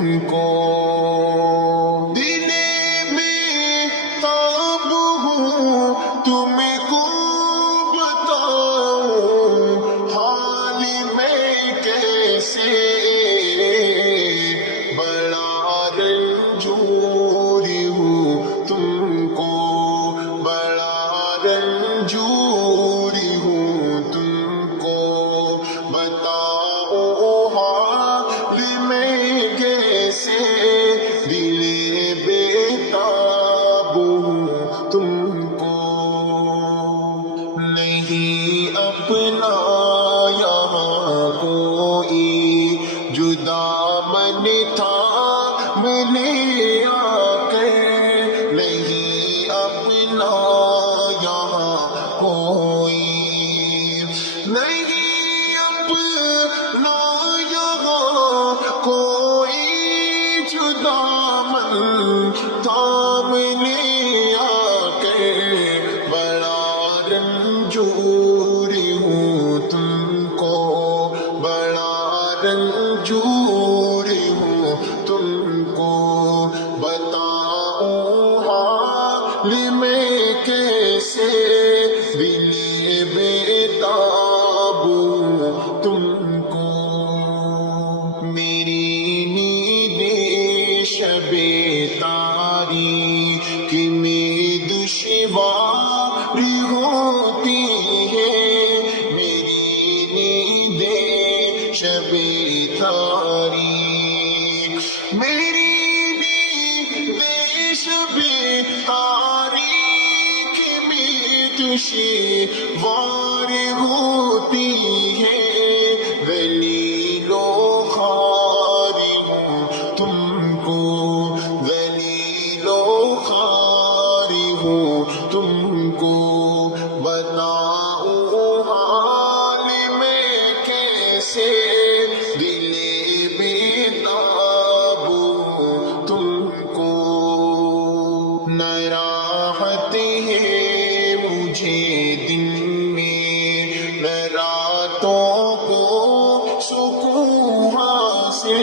کو دل میں تاب ہوں تم کو بتاؤں حال میں کیسے بڑا رنجور ہوں تم کو بڑا رنجور ہوں تم کو بتاؤ حال میں کیسے دل بےتاب ہوں تم کو نہیں اپنا یہاں کوئی جدا من تھا ملے آ کر نہیں اپنا یہاں کوئی نہیں اپنا یہاں کوئی جدا من تھام لے آ کر بڑا رنجور ہوں تم کو بڑا رنجور ہوں تم کو بتاؤں حال میں کیسے دل بےتاب ہوں تم کو میری نیند شب تاریک میں دشوار ہوتی ہے میری نیند شب تاریک میری نیند شب تاریک میں دشوار ہوتی ہے ذلیل و خوار ہوں تم کو ذلیل و خوار ہوں تم کو بتاؤں حال میں کیسے دل بےتاب ہوں تم کو نہ راحت ہے مجھے دن میں نہ راتوں کو سکون حاصل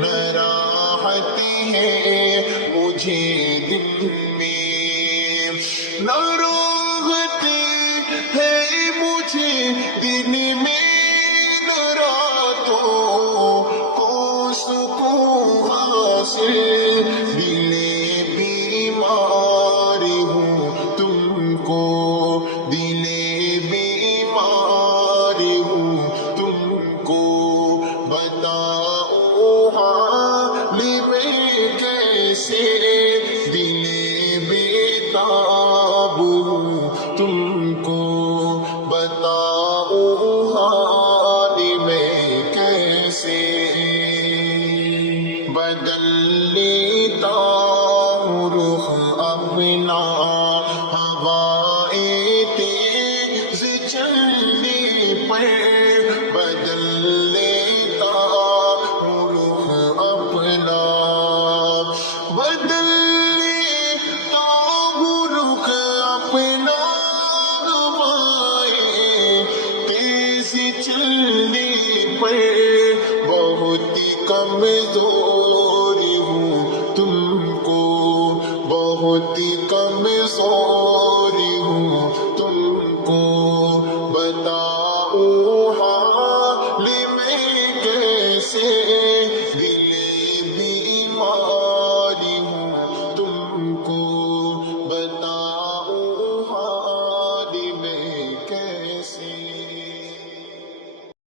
نہ راحت ہے مجھے دن میں نہ راحت ہے مجھے دن میں نہ راتوں کو سکون حاصل دل بیمار ہوں تم کو دل بیمار ہوں تم کو بتاؤ حال میں کیسے دل بےتاب ہوں تم کو بتاؤ حال میں کیسے بدل لیتا ہوں رخ اپنا